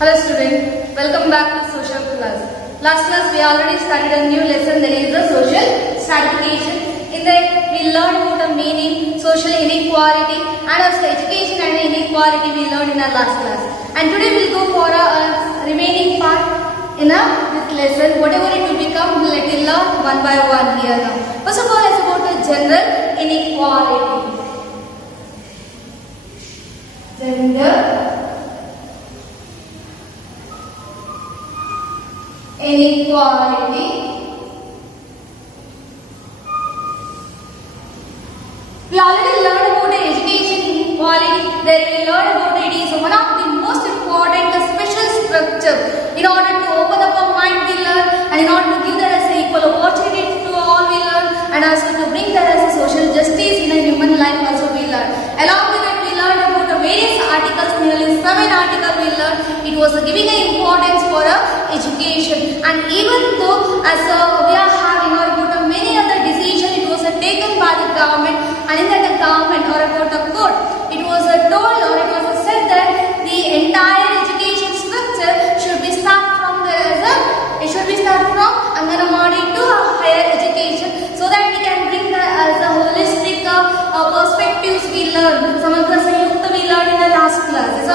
Hello students, welcome back to social class. Last class we already started a new lesson, that is the social stratification. In that we learned about the meaning, social inequality and also education and inequality we learned in our last class. And today we will go for a remaining part in this lesson. Whatever it will become, let us learn one by one here now. First of all, it's about the general inequality. Gender inequality. We already learned about the education inequality. There we learned about it is one of the most important special structure. In order to open up our mind we learn, and in order to give that as equal opportunity to all we learn, and also to bring that as a social justice in a human life also we learn. Along with that we learned about the various articles, nearly 7 articles we learned. It was giving an importance for education, and even though as we are having or about many other decisions, it was taken by the government, and in that the government or about the court, it was told or it was said that the entire education structure should be start from Anganwadi to higher education, so that we can bring the as a holistic perspectives we learned. Samagra Sanyukta we learned in the last class,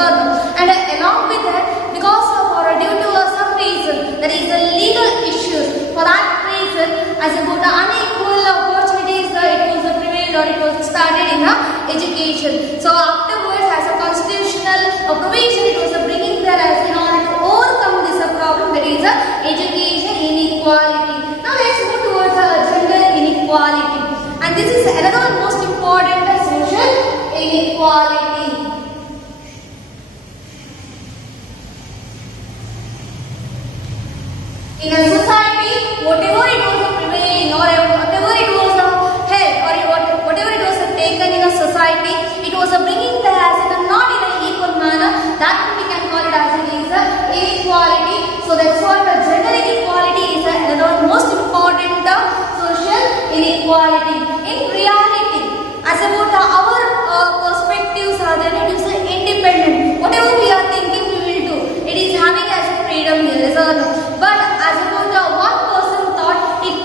and along with that, because of or due to some reason, there is a legal issues. For that reason, as about the unequal opportunities, it was prevailed or it was started in education. So afterwards, as a constitutional provision, it was bringing that as in order to overcome this problem, that is education inequality. Now let's move towards gender inequality, and this is another most important social inequality. In a society, whatever it was prevailing or whatever it was held or whatever it was taken in a society, it was bringing the as in a not in an equal manner. That we can call it as it is inequality. So that's what the gender inequality is another most important social inequality. In reality, as about our perspectives are there, it is independent. Whatever we are thinking, we will do. It is having as a freedom here, but as about one person thought, it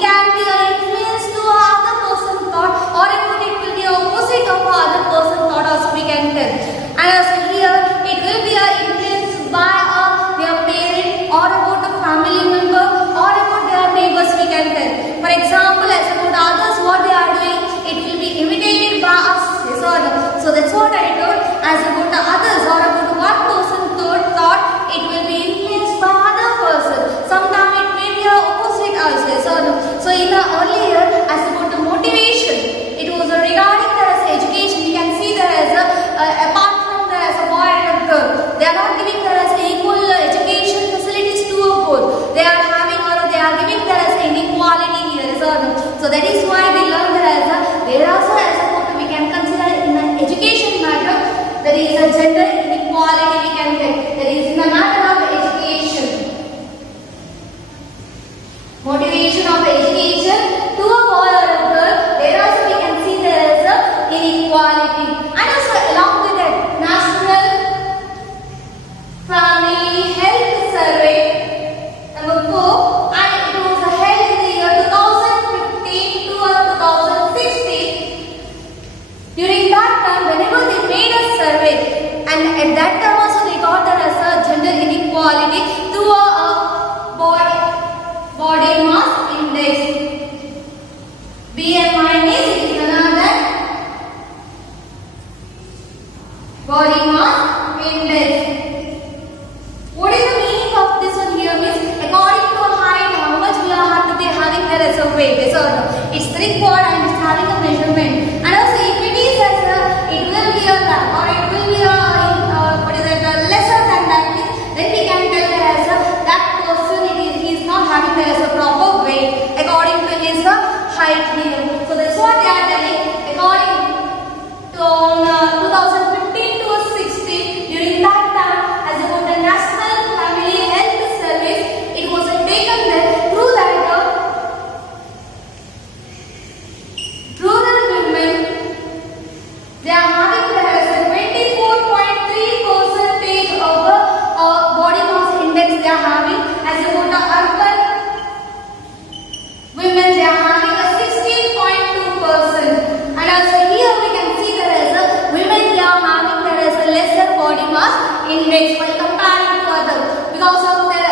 index while comparing to others because of their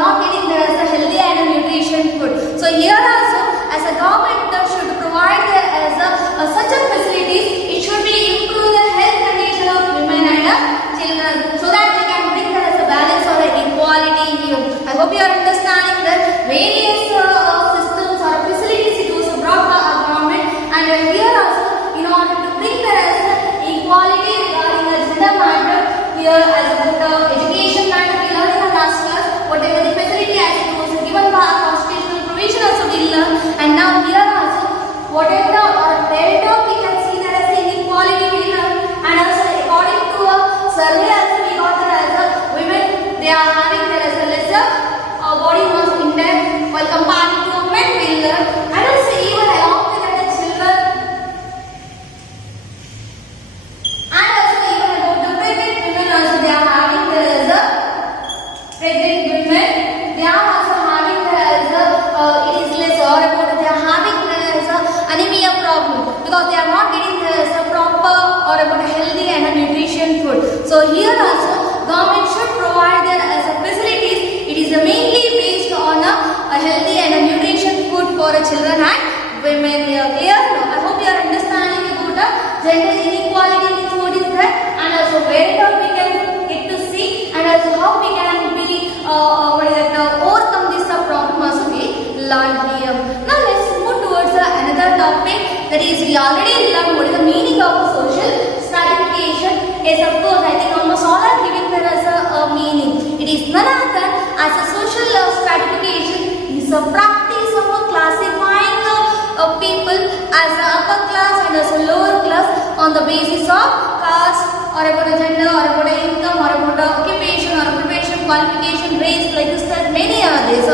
not getting their as a healthy and a nutrition food. So here also as a government should provide their as a such a facilities. It should be improve the health condition of women and children so that we can bring there as a balance or equality here. I hope you are understanding that various systems or facilities it was brought by our government, and here also in order to bring there as equality regarding the gender matter here as about the education matter we learned in the last class. Whatever the facility as it was given by our constitutional provision also we learned, and now here also whatever the wherever we can see there as inequality we learned, and also according to a survey also we got that as a women they are having there as a lesser body mass index while comparing to men we learned, and also even along with the children, and also even about the pregnant women also they are having there as a pregnant women they are also having there as a it is less or about they are having there as a anemia problem because they are not getting there as a proper or about a healthy and a nutrition food. So here also government should provide there as a facilities. It is mainly based on a healthy and a nutrition food for children and women. Clear? I hope you are understanding about the gender inequality in food is there, and also wherever we can get to see, and also how we can be overcome this problem also we learn here. Now let's move towards another topic, that is we already learned what is the meaning of social stratification. Yes, of course, I think almost all are giving there as a meaning. It is none other as a social stratification is a practice of classifying people as a upper class and as a lower class on the basis of caste or about a gender or about a income or about a occupation or occupation qualification, race, like this, that many are there.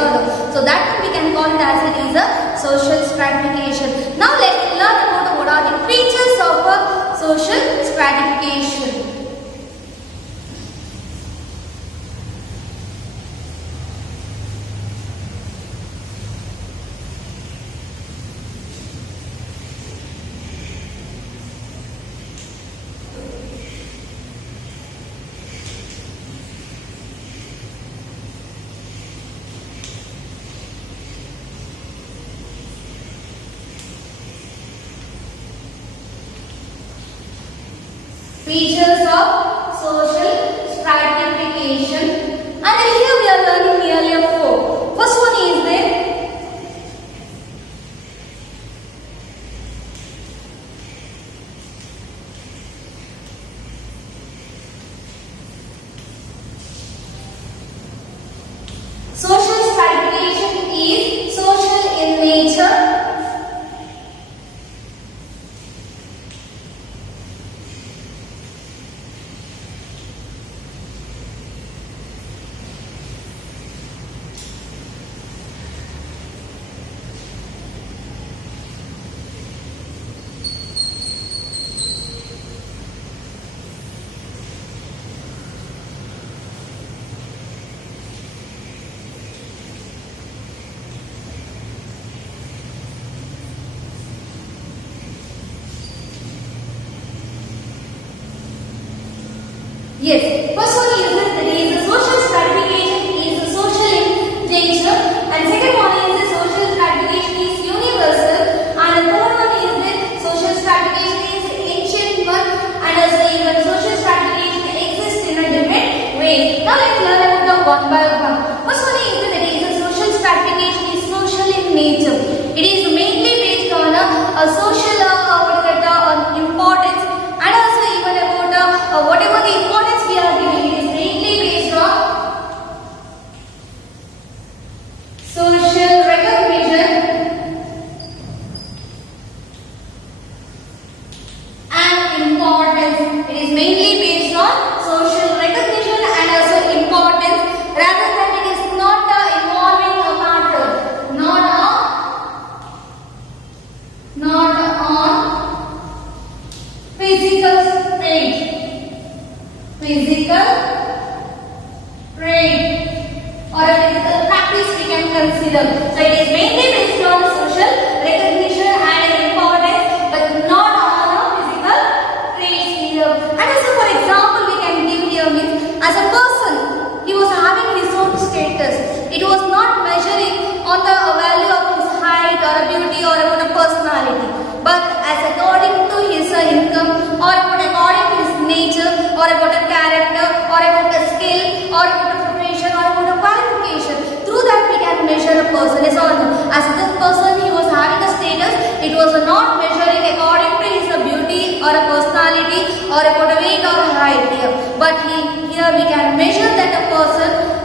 So that one we can call it as it is a social stratification. Now let's learn about what are the features of a social stratification. Features of social stratification, and here we are learning nearly four. First one is there social stratification is social in nature. Yes, first one is that there is a social stratification is a social in nature, and second one is the social stratification is universal, and the third one is that social stratification is ancient one, and also even social stratification exists in a different way. Now let's learn about the one by one. First one is that there is a social stratification is social in nature. It is mainly based on a social importance, and also even about whatever the importance we are giving, it is mainly based on social recognition and importance. It is mainly based on social recognition and also importance, rather than it is not involving a matter, not on physical state. Physical trait or a physical practice we can consider. So it is mainly based on social recognition and importance, but not on a physical traits here. And also for example we can give here means status. It was not measuring on the value of his height or a beauty or about a personality, but as according to his income or about according to his nature or about a character or about a skill or about a profession or about a qualification. Through that we can measure a person. Yes or no? As this person he was having a status, it was not measuring according to his beauty or a personality or about a weight or a height here. But here we can measure that a person's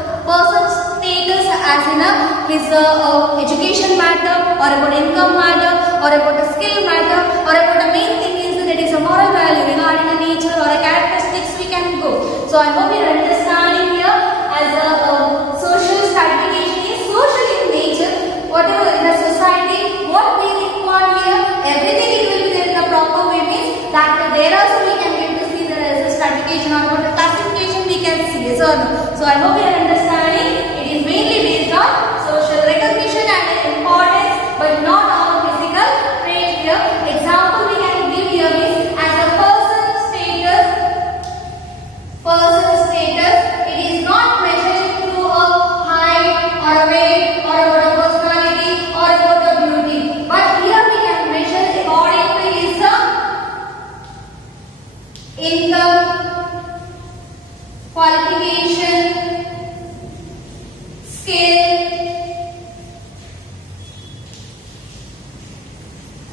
status as in his education matter or about income matter or about a skill matter or about the main thing is that it is a moral value regarding a nature or a characteristics we can go. So I hope you are understanding here as a social stratification is social in nature. Whatever in the society, what we require here, everything it will be there in a proper way means that there also we can get to see there is a stratification or what a classification we can see. So I hope you are understanding. It is mainly based on social recognition and importance, but not on physical trait here. Example we can give here is as a person's status, it is not measured through a height or a weight or about a personality or about a beauty. But here we can measure according to his income, qualification, skill,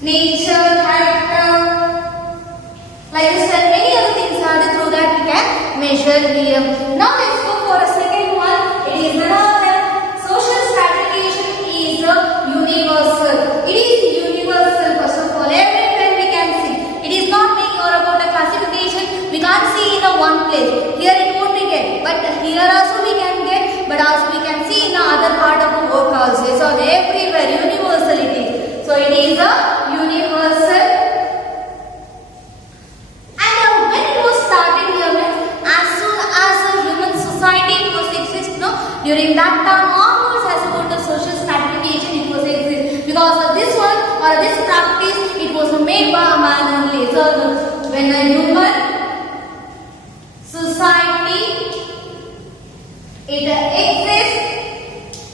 nature, character, like this and many other things are there. Through that we can measure here. Now let's go for a second one. It is another social stratification is universal. It is universal first of all. Everywhere we can see. It is not being or about a classification. We can't see in a one place. Here it won't be get, but here also we can get, but also we can see in the other part of the work also. So everywhere universality. So it is a universal. And when it was started here means as soon as a human society it was exist, no, during that time onwards as about the social stratification it was exist, because of this one or this practice it was made by a man only. So when a human society it exists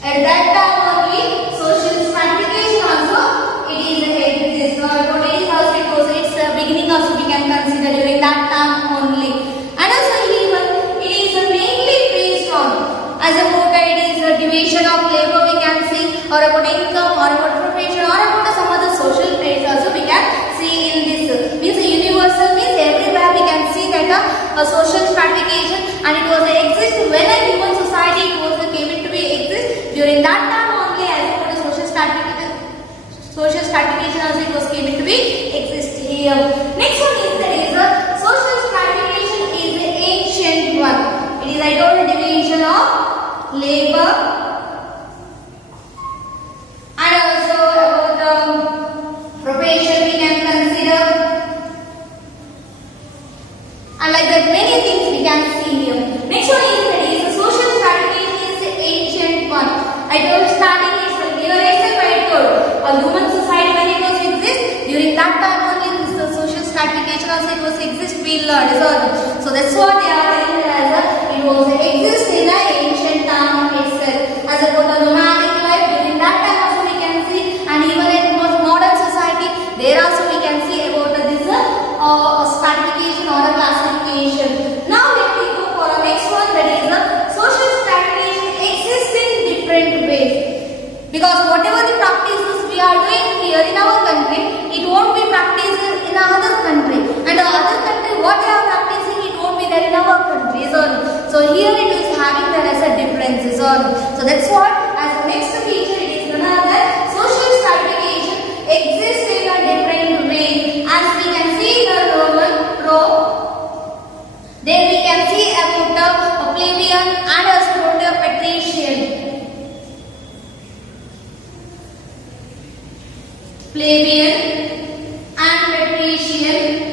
at that time only, social stratification also it is exists. Now about it is also it was its beginning also we can consider during that time only. And also even it is mainly based on as about it is a division of labor we can see or about income or about profession or about some other social traits also we can see in this. Means universal means everywhere we can see that a social stratification and it was exist when a human society it was came into be exist during that time only as about the social stratification also it was came into be exist here. Next one is there is a social stratification is the ancient one. It is I told division of labor and also about the profession we can consider and like that many things we can see here. Next one is that is the social stratification is the ancient one. I told starting is here itself I told a human society when it was exist during that time only this the social stratification also it was exist we learned. So that's what they are telling as it was exist in the ancient time itself as about the nomadic life during that time also we can see, and even in modern society there also we can see about this stratification or a classification. Now let me go for the next one, that is social stratification exists in different ways, because whatever the practices we are doing here in our country it won't be practiced in another country, and the other country what they are practicing it won't be there in our country. So here it is having there as a differences. So that's what as the next feature it is another social stratification exists in a different way. As we can see in the Roman row, then we can see about a plebeian and also about a patrician. Plebeian and patrician.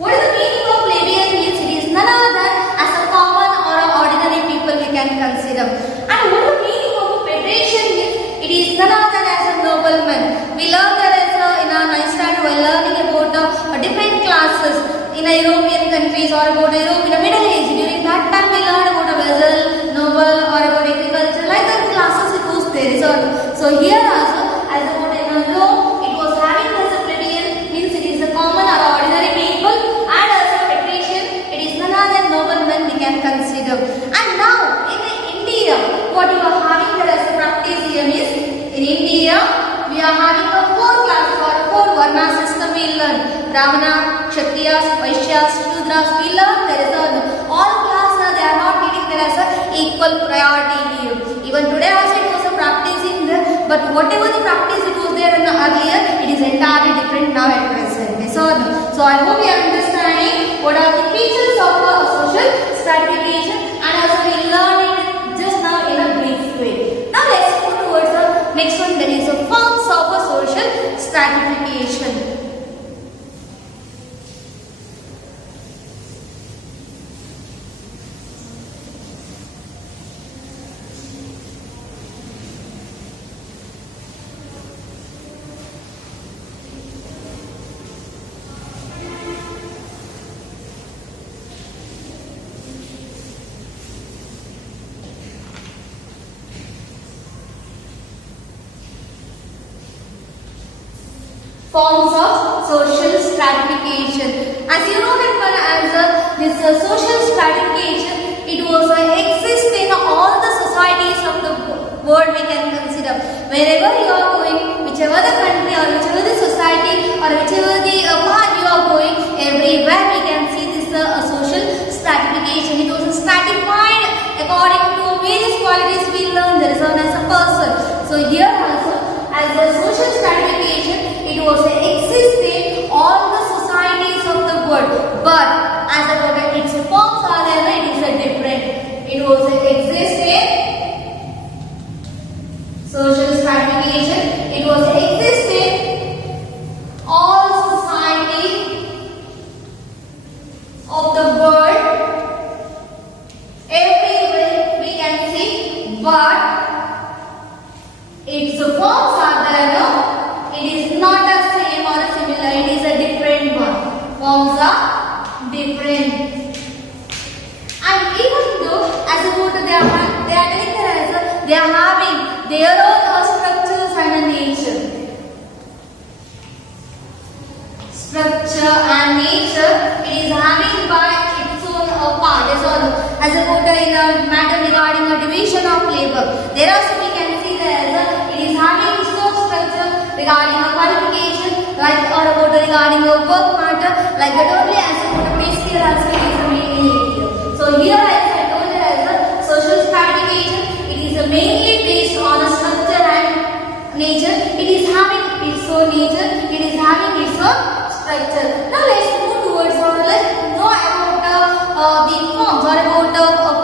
What is the meaning of plebeian means? It is none other than as a common or a ordinary people we can consider. And what is the meaning of patrician means? It is none other than as a nobleman. We learn that as in our 9th standard we are learning about different classes in European countries or about Europe in the Middle Age. During that time we learned about a vassal, So here also, as about in a Rome, it was having as a plebeian, means it is a common or ordinary people, and as a patrician, it is none other than noblemen we can consider. And now, in India, what you are having there as a practice here is, in India, we are having a 4 classes or 4 varna system we learn. Brahmana, Kshatriyas, Vaishyas, Shudras, we learn there is all classes, they are not getting there as a equal priority here. Even today also it was a practice in there, but whatever the practice it was there in the earlier, it is entirely different now at present. So I hope you are understanding what are the features of a social stratification, and also we learned it just now in a brief way. Now let's move towards the next one, that is a forms of a social stratification. Forms of social stratification. As you know that one answer, this social stratification, it was exist in all the societies of the world we can consider. Wherever you are going, whichever the country or whichever the society or whichever the part you are going, everywhere we can see this social stratification. It was stratified according to various qualities we learn. There is one as a person. So here also, as a social stratification, it was existing all the societies of the world, but as about its forms are there, it is a different. It was existing social stratification. It was existing all society of the world, everywhere we can see, but its forms are there. No? It is not a same or a similar, it is a different one. Forms are different. And even though as about they are telling their answer, they are having their own structures and nature. Structure and nature, it is having by its own part. As about in a matter regarding a division of labor, there also we can see that it is having its own structure regarding a qualification, like or about regarding a work matter, like that only as about a pay scale also it is mainly here. So here as I told you as a social stratification, it is mainly based on a structure and nature. It is having its own nature, it is having its own structure. Now let's move towards or let's know about the forms or about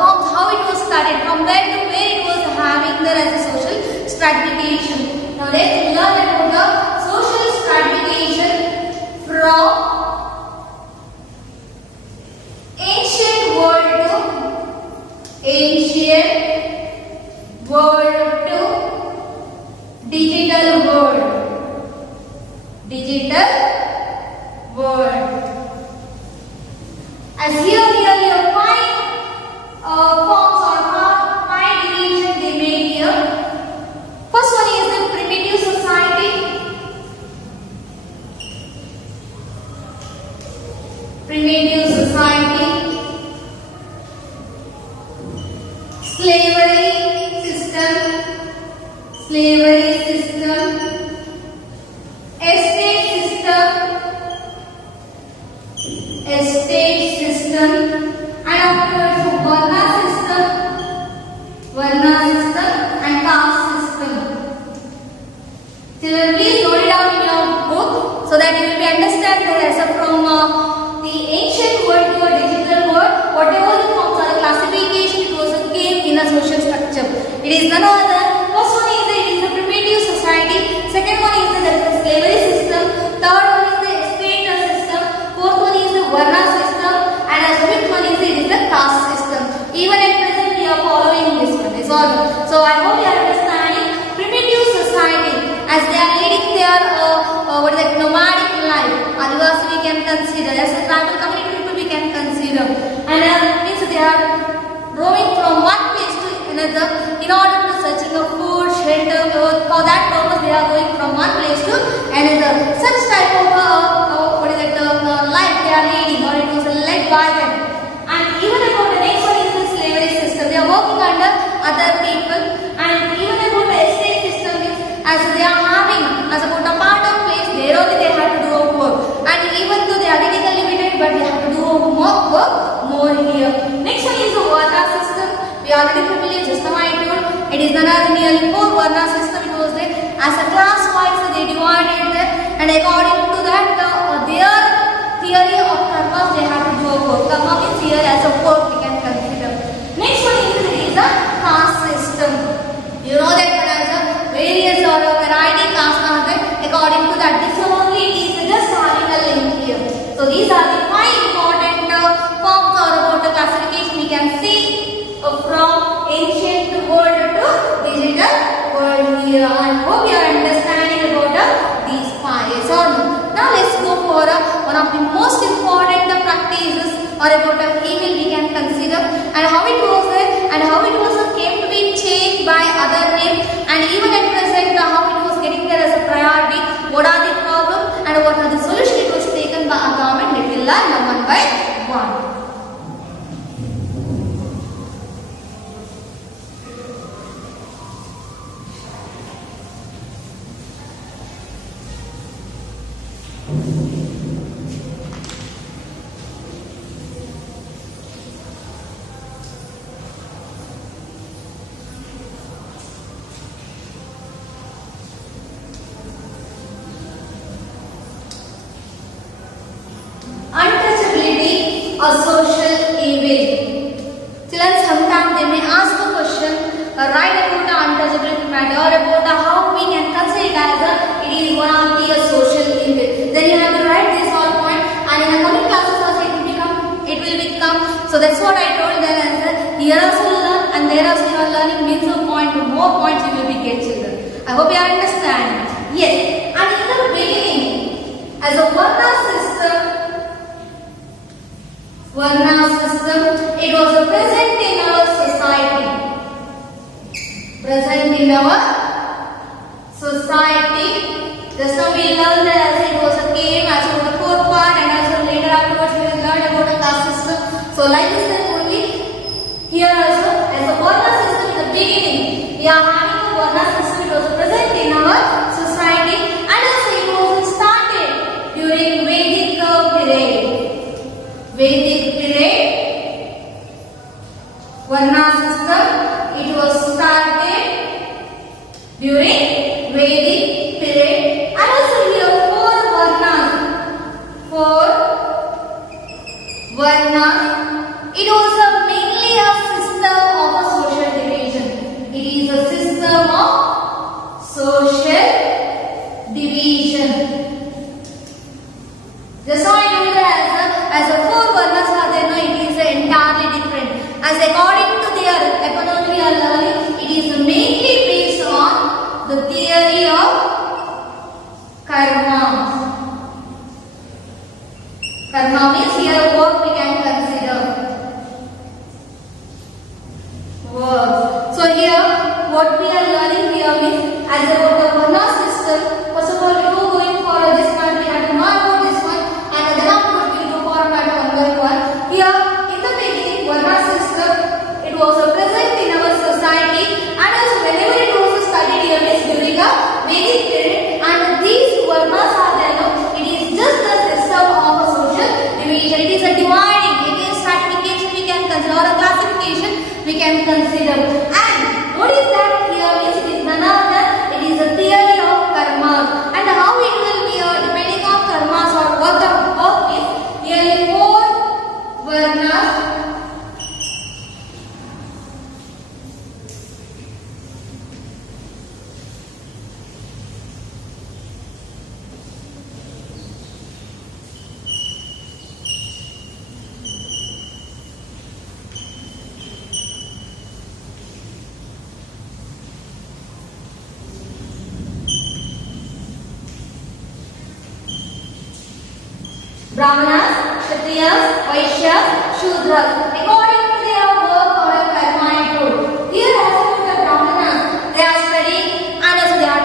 forms, how it was started, from where to where it was having there as a social stratification. Now let's learn about the social stratification from ancient world to digital world. Digital world. As here you find forms or five division they made here. First one is the primitive society. Primitive society. Slavery system. Slavery system. Estate system. Estate system. And afterwards Varna system. Varna system and caste system. Children, please note it down in your book so that you will be understand the lesson from the ancient world to a digital world. Whatever the forms or the classification, it was came in a social structure. It is none other. First one is it is a primitive society. Second one is the slavery system. Third one is the estate system. Fourth one is the Varna system. And as fifth one is it is the caste system. Even at present we are following this one. So I hope you are understanding primitive society as they are leading their nomadic life. Adivasi we can consider as a tribal community people we can consider, and means they are roaming from one place to another in order to searching for food, shelter, cloth, for that purpose they are going from one place to another. Such type of life they are leading, or it was led by them. And even about the next one is the slavery system. They are working under other people. And even about the estate system is as they are having as about a part of place there only they have to do work. And even though they are getting limited, but they have to do more work more here. Next one is the Varna system. We are already familiar, just now I told. It is another nearly 4 Varna system. It was there as a class wise they divided them, and according to that their theory of karma they have to do work. Karma means here as a work we can consider. Next one is the caste system. You know that there is a various or a variety caste according to that. This only it is just having a link here. So these are the 5 important forms or about the classification we can see from ancient world to digital world here. I hope you are understanding about these 5. Yes or no? Now let's go for one of the most important practices or about email we can consider, and how it was there, and how it was came to be changed by other name, and even at present how it was getting there as a priority. What are the problem and what are the solution it was taken by our government? We will learn one by one. Untouchability or social evil. Children, sometimes they may ask a question right about the untouchability matter or about how we can consider it as it is one of the social evil. Then you have to write this all point, and in the coming classes also it will become. So that's what I told them as here also learn and there also you are learning means of point, more points you will be get, children. I hope you understand. Yes, and in the beginning as a Varna system, it was present in our society. Present in our society. Just now we learned that as it was a came as a core part, and also later afterwards we will learn about the caste system. So like this only here also as a Varna system in the beginning we are having a Varna system. It was present in our society, and also it was started during Vedic period. Vedic period, Varna system, it was started during Vedic period, and also here 4 Varnas. It was mainly a system of a social division. It is a system of social division. Just so I know that as a 4 Varnas are there, no, it is entirely different. As according to their economy or learning, it is mainly based on the theory of karma. Karma means here work we can consider. Work. So here what we are learning here means as about the Varna system. First of all, before going for this one, we have to know about this one, and then afterwards we will go for one by one. Here in the beginning, Varna system, it was present in our society, and also whenever it was studied here means during a Vedic period, and these Varnas are there. No, it is just the system of a social division. It is a dividing. It is stratification we can consider, or a classification we can consider. And what is that here means it is none other. It is a theory of karma, and how it will be depending on karmas or what the work is. Nearly 4 Varnas. Brahmanas, Kshatriyas, Vaishyas, Shudras. According to their work or karma and food. Here also the Brahmanas, they are studying and also they are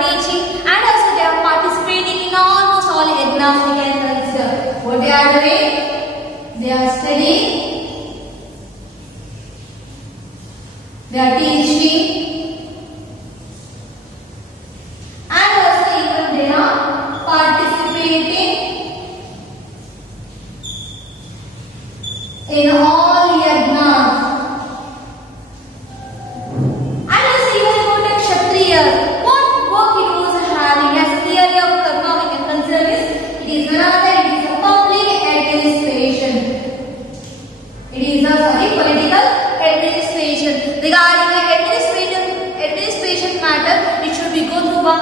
They are teaching, and also even they are participating in all yajnas. And also even about a Kshatriya, what work it was having as a theory of karma we can consider this. It is another, it is a public administration. It is a political administration. Regarding the administration matter, it should be go through by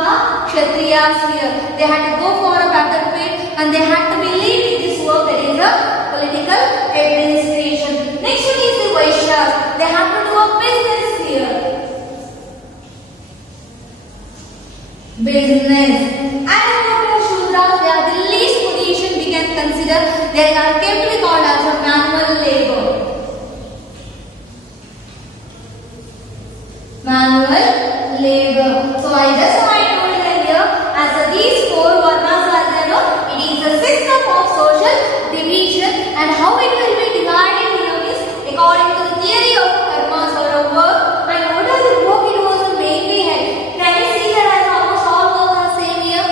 Kshatriyas here. They had to go for a battlefield and they had to be lead in this work, that is a political administration. Next one is the Vaishyas. They have to do a business here. Business. And about the Shudras, they are the least position we can consider. They are kept to be called as a manual labor. Manual labor. So I just told you here, as these four varnas are there, it is a system of social division, and how it will be divided here is according to the theory of karmas or a work, and what are the work it was mainly held. Can you see that as almost all work are same here?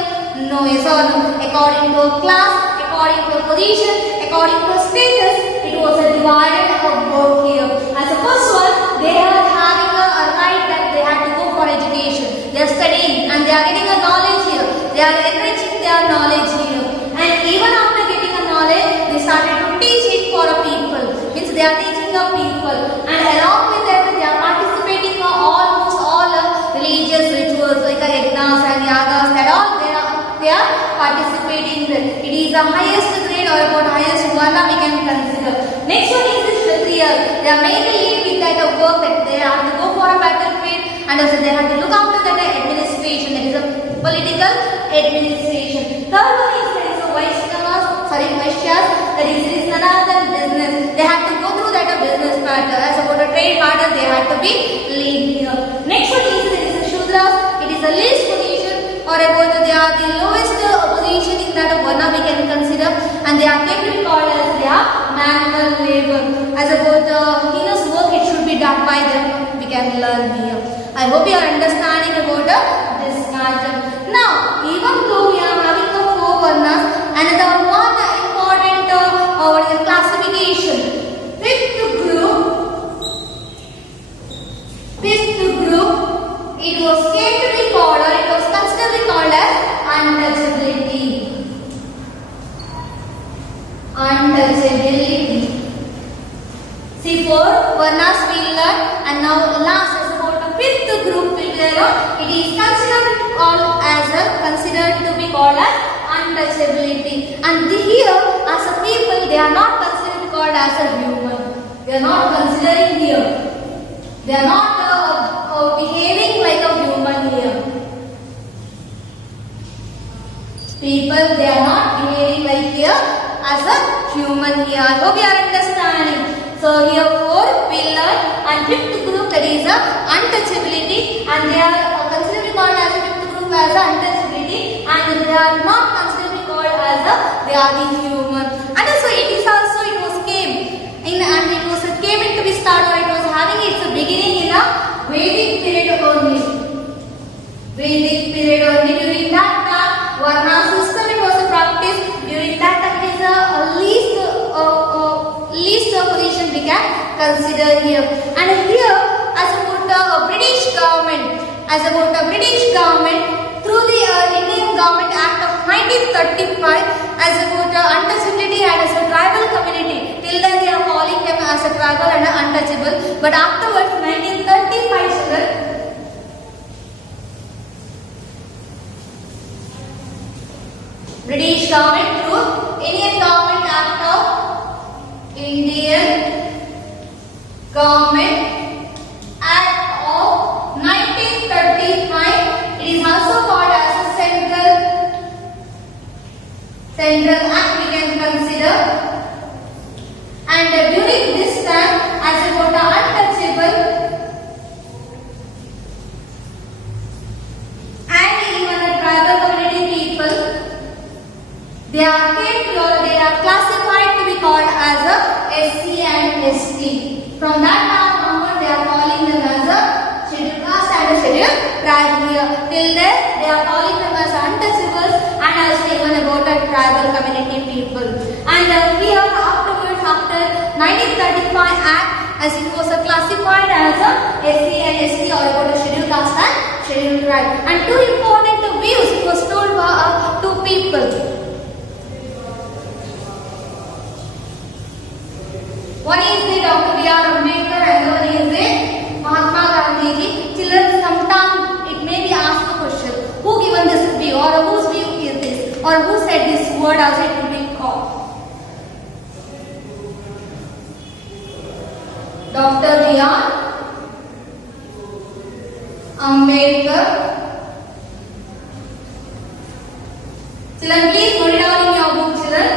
No, yes or no. According to a class, according to a position, according to a status, it was a divided of work here. As the first one, they are having a right that they have to go for education. They are studying and they are getting a knowledge here. They are enriching their knowledge here. And even after getting a knowledge, they started to teach it for a people. Means they are teaching a people. And along with that, they are participating in almost all religious rituals like yajnas and yagas and all. They are participating in that. It is the highest grade or about highest varna we can consider. Next one is the Kshatriya. They are mainly with that work that they have to go for a battlefield, and also they have to look after that administration, that is a political administration. Third one is there is a Vaishyas, that is none other than business. They have to go through that business matter. As about a trade matter, they have to be lead here. Next one is there is a Shudras. It is the least position, or about they are the lowest position in that varna we can consider, and they are taken to be called as they are manual labor. As about heinous work, it should be done by them. We can learn here. I hope you are understanding about this matter. Now, even though we are having the four varnas, another one important classification. Fifth group, it was came to be called, or it was considered to be called as untouchability. Untouchability. See, four varnas we learned, and now last is about the fifth group will be there. It is considered to be called as untouchability. And here, as a people, they are not considered called as a human. They are not considering here. They are not behaving like a human here. People, they are not behaving like here as a human here. I hope you are understanding. So here four we learn, and fifth group, that is a untouchability, and they are considered called as a fifth group as a untouchability, and they are not considered called as a they are the human. And also it was came in, and it was came into be started, or it was having its beginning in a Vedic period only. Vedic period only. During that time, varna system it was practiced. During that time, it is a least position we can consider here. And here, as about the British government, through the Indian Government Act of 1935, as about untouchability and as a tribal community. Till then they are calling them as a tribal and untouchable. But afterwards, 1935, British government through Indian Government Act of Indian Government Act of 1935. It is also called as a Central Act we can consider. And during this time, as about the untouchable and even the tribal community people, they are classified to be called as a SC and ST. From that time onward, they are calling them as a till then they are calling them as untouchables, and also even about a tribal community people. And here afterwards, after 1935 Act, as it was classified as a SC and ST, or about a scheduled caste and scheduled tribe. And two important views it was told by two people. One is the Dr. B.R. Ambedkar and one is the Mahatma Gandhi ji. Children, sometimes it may be asked a question, who given this view, or whose view is this, or who said this word as it will be called? Dr. B.R. Ambedkar. Children, please note it down in your book, children.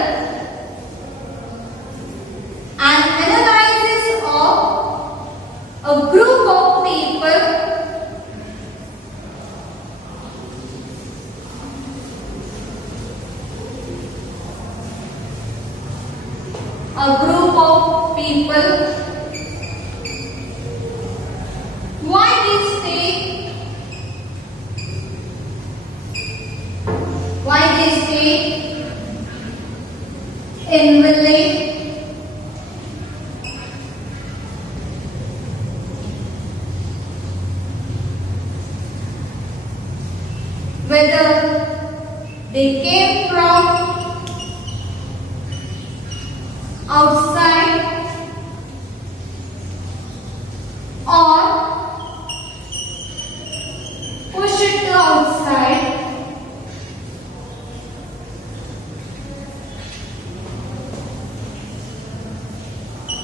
An analysis of a group of people why they stay in village, whether they came from outside or pushed to outside,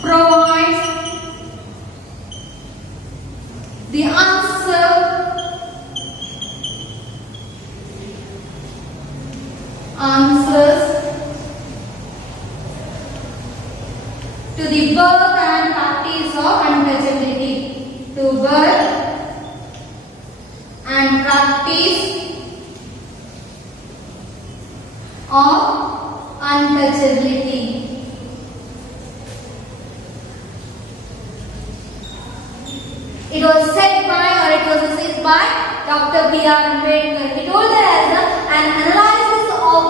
provides the answers to the birth and practice of untouchability. To birth and practice of untouchability. It was said by, or it was said by Dr. B.R. Ambedkar. He told that as an analysis of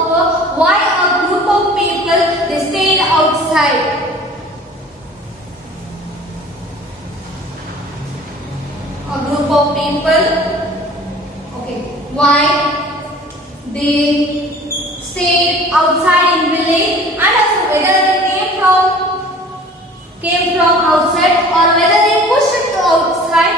why a group of people they stayed outside. A group of people, okay, why they stayed outside in village, and also whether they came from outside or whether they pushed to outside,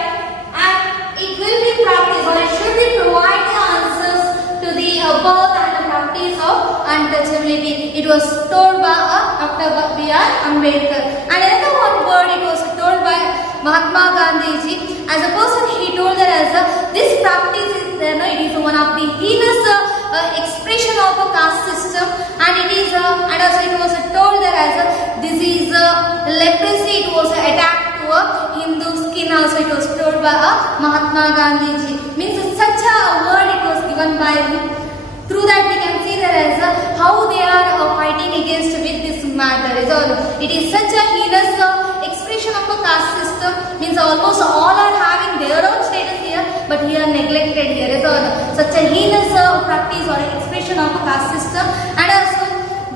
and it will be practiced, or it should be provide the answers to the birth and the practice of untouchability. It was told by Dr. B.R. Ambedkar. And another one word it was told by Mahatma Gandhi ji. As a person, he told that as this practice is it is one of the heinous expression of a caste system, and it is and also it was told that as this is leprosy. It was attack to a Hindu skin. Also it was told by Mahatma Gandhi ji. Means such a word it was given by him. Through that we can see that as how they are fighting against with this matter. It is such a heinous expression of a caste system. Means almost all are having their own status here, but we are neglected here. Such a heinous practice or expression of a caste system, and also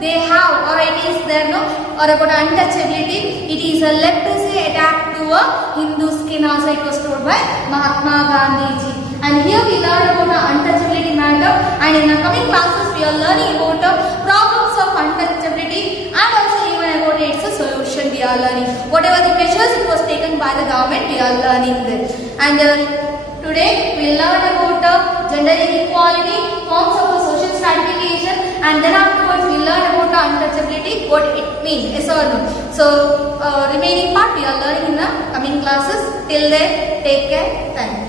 they have, or it is there or about untouchability. It is a leprosy attack to a Hindu skin. Also it was told by Mahatma Gandhi ji. And here we learned about the untouchability matter, and in the coming classes we are learning about the problems of untouchability, and also even about its solution we are learning. Whatever the measures it was taken by the government, we are learning them. And today we learned about gender inequality, forms of social stratification, and then afterwards we learned about the untouchability, what it means, yes or no. So remaining part we are learning in the coming classes. Till then, take care. Thank you.